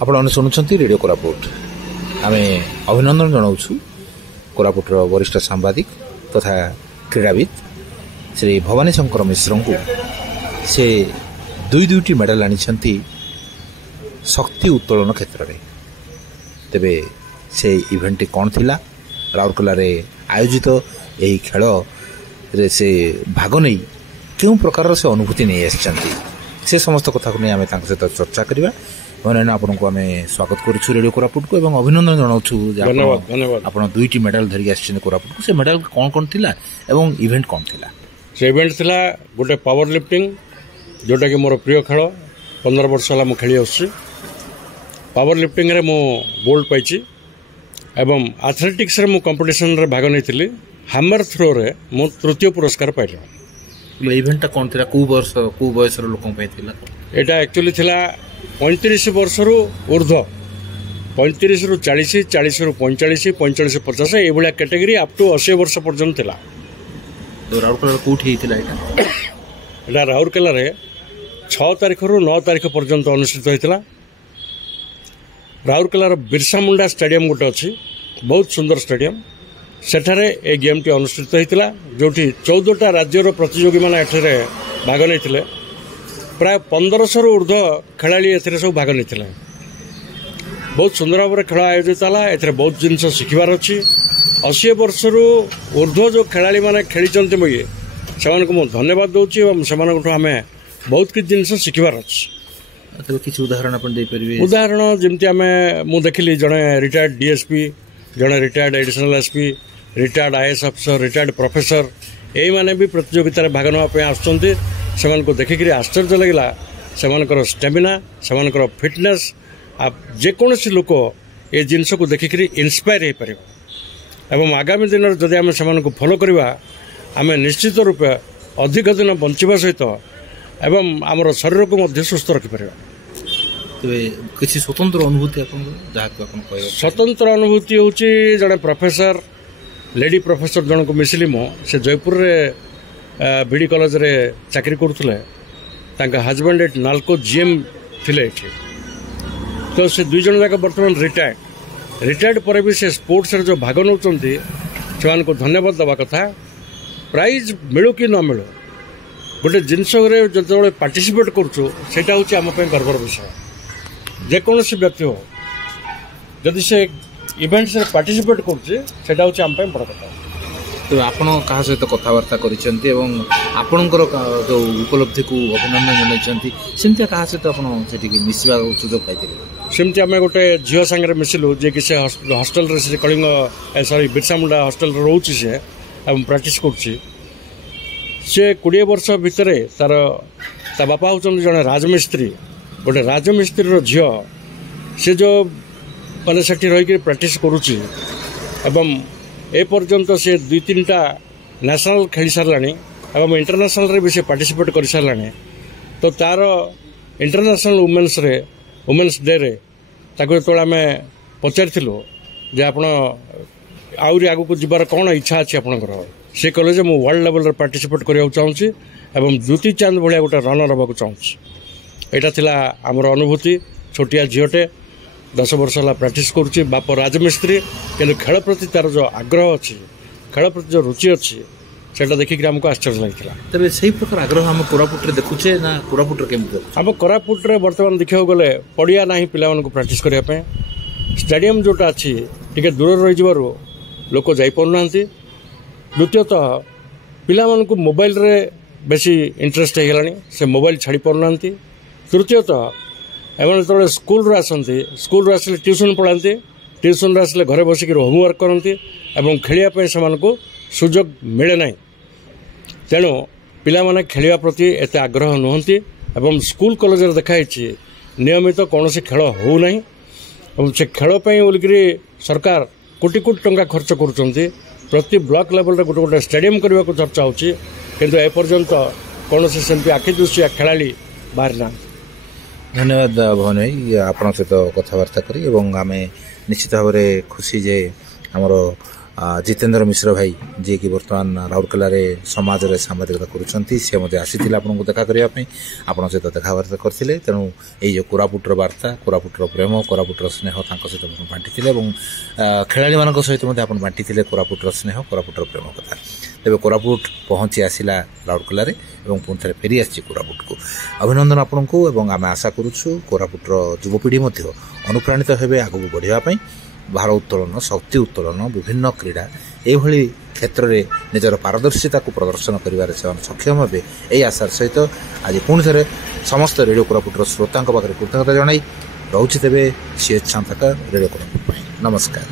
आपने शुणुंट रेडियो कोरापुट आम अभिनंदन जनाऊँ कोरापुटर वरिष्ठ सांबादिक तथा क्रीड़ाविद श्री भवानी शंकर मिश्र को से दुईटी मेडल आनी शक्ति उत्तोलन क्षेत्र में तेबे से इवेंट कौन थिला राउरकेला रे आयोजित यही खेल रे से भाग नहीं क्यों प्रकार से अनुभूति नहीं आसछंती से समस्त कथा को नहीं आम सहित चर्चा करवा आपन को आम स्वागत करूँ रेडियो कोरापुट को एवं अभिनंदन जनाऊँ आप दुईटी मेडल धरिक आस कोरापुट को से मेडल कौन कौन थिला एवं इवेंट कौन थिला से इवेंट थिला गोटे पावर लिफ्टिंग जोटा कि मोर प्रिय खेल 15 वर्ष है खेली आसुची पावर लिफ्टिंग रे मु गोल्ड पाई एवं एथलेटिक्स रे मु कंपटीशन रे भाग नहीं हैमर थ्रो रे मु तृतीय पुरस्कार पाइल इवेंट कौन थिला को वर्ष को बयस लोक एटा एक्चुअली थिला 35 वर्ष रु ऊर्ध्व 35 रु 40 40 रु 45 45 रु 50 ये भाया कैटेगरी अप टू 80 वर्ष पर्यंत थिला राउरकेला कोठी थिला एटा राउरकेला रे 6 तारीख रु 9 तारीख पर्यंत अनुष्ठित होइतिला राउरकेलार बिरसा मुंडा स्टेडियम गोटे अच्छी बहुत सुंदर स्टेडियम सेठारे ए गेम टी अनुष्ठित होता जो 14टा राज्यर प्रतियोगी मैंने एठरे भाग नहीं प्राय 1500 रु ऊर्ध्व खेलाड़ी ए सब भाग नहीं बहुत सुंदर भाव खेल आयोजित है ए बहुत जिनस शिखबार अच्छी 80 वर्ष रु ऊर्ध्व जो खेलाड़ी मैंने खेली मुझे से धन्यवाद दूसरी और आम बहुत किसी जिनस शिखबार अच्छी किसी उदाहरण उदाहरण जमती आम मु देखिली जड़े रिटायर्ड डीएसपी जड़े retired additional SP retired IAS officer retired professor यही मैंने भी प्रतियोगितार भाग नापी आसुँच से देखिक आश्चर्य लगे से स्टेमिना से फिटनेस जेकोसी लोक ये जिनस को देखिक इन्स्पायर हो पार एवं आगामी दिन में जदि आम से फॉलो करवा आम निश्चित रूपे अधिक दिन बंचा सहित एवं आमर शरीर को सुस्थ रखिपर किसी स्वतंत्र अनुभूति स्वतंत्र अनुभूति हूँ जड़े प्रोफेसर लेडी प्रोफेसर जन को मिसिली मो से जयपुर रे बीडी कॉलेज रे चाकरी करुले हजबैंड एट नालको जीएम थिले तो से दुई जन जाक बर्तमान रिटायर्ड पर भी से स्पोर्ट्स रे जो भाग नौ को धन्यवाद दवा कथा प्राइज मिलू कि न मिलू गोटे जिनस जो पार्टिसिपेट करुटा हूँ आम गर्वर विषय जेकोसी व्यक्ति हो जदि से इवेंट्स पार्टिसिपेट करुटा हूँ आम बड़ कथा तो आपड़ क्या सहित कथबार्ता करपणकर जो उपलब्धि को अभिनंदन जनई सेमती क्या सहित आपठी मिसवा सुजोग पाई सेमती आम गोटे झील सांगे मिसिलु जे कि hostel Kalinga sorry Birsa Munda hostel रोचे सी प्राक्ट कर 20 वर्ष भितर तार ता बापा होचन जड़े राजमिस्त्री गोटे राजमिस्त्री झील से जो मैंने से रही प्राक्ट करुच्ची एवं ए पर्यंत से 2-3टा नेशनल खेली सारे एवं इंटरनेशनल भी से पार्टिसिपेट कर सारे तो तार इंटरनेशनल वुमेन्स डे रे ताको जो आम पचारूँ जे आप आगू जीवार कौन इच्छा अच्छी आपंकर से कहले जे मु वर्ल्ड लेवल पार्टिसिपेट करने चाहूँगी एवं द्युति चांद भाया गोटे रनर हाँक चाहूँगी यहाँ आमर अनुभूति छोटिया झीटे 10 वर्ष है प्राक्ट करुच्ची बाप राजमिस्त्री कि खेल प्रति तार जो आग्रह अच्छी खेल प्रति जो रुचि अच्छी से देखिक आमको आश्चर्य लगी तेज से प्रकार आग्रह आम कोरापुट देखुचे ना कोरापुट आम कोरापुट बर्तमान देखा गले पड़िया ना पिला प्राक्ट करने स्टेडियम जोटा अच्छी टी दूर रही लोक जापना द्वितीयतः पिला मोबाइल रे बेसी इंटरेस्ट होगलानी से मोबाइल छाड़ी पारना तृतीयतः एवं जो स्कूल आसती स्कूल आसिले ट्यूशन पढ़ाती ट्यूशन आसिले घरे बसिक होमवर्क करती एवं खेलने से सुजोग मिले ना तेणु पिला माने खेलवा प्रति एत आग्रह नुहति एवं स्कूल कॉलेज देखाई नियमित कौन खेल होना से खेलपाई बोलिकी सरकार कोटी कोटी टंका खर्च कर प्रति ब्लॉक लेवल गोटे गोटे स्टेडियम करने को चर्चा होची किंतु एपर्यंत कौन से आखि दृष्टिया खेलाड़ी बाहर ना धन्यवाद भवन भाई आप सहित कथबार्ता करी आम निश्चित भाव में खुशी जे आमर जितेन्द्र मिश्र भाई जी की बर्तमान राउरकेला समाज रे सांबादिकता करुँच सी मत आसी आपको देखा करने आप सहित कथबार्ता करते तेणु ये जो कोरापुटर वार्ता कोरापुटर प्रेम कोरापुटर स्नेह सहित बांटी खेलाड़ी मान सहित बांटी कोरापुटर स्नेह कोरापुटर प्रेम कथा तेज कोरापुट पहुंची आसला राउरकेला पुणी थे फेरी आसी कोरापुट को अभिनंदन आपन को आम आशा करुचु कोरापुटर युवपीढ़ी अनुप्राणित हेबे आगू बढ़ापी भार उत्तोलन शक्ति उत्तोलन विभिन्न क्रीड़ा ये क्षेत्र में निजर पारदर्शिता को प्रदर्शन कर सक्षम हे यही आशार सहित आज पुणी थे समस्त रेडियो कोरापुटर श्रोता पाखे कृतज्ञता जनाई रोचे तेज सीएच शांतका रेडियो कोरापुट नमस्कार।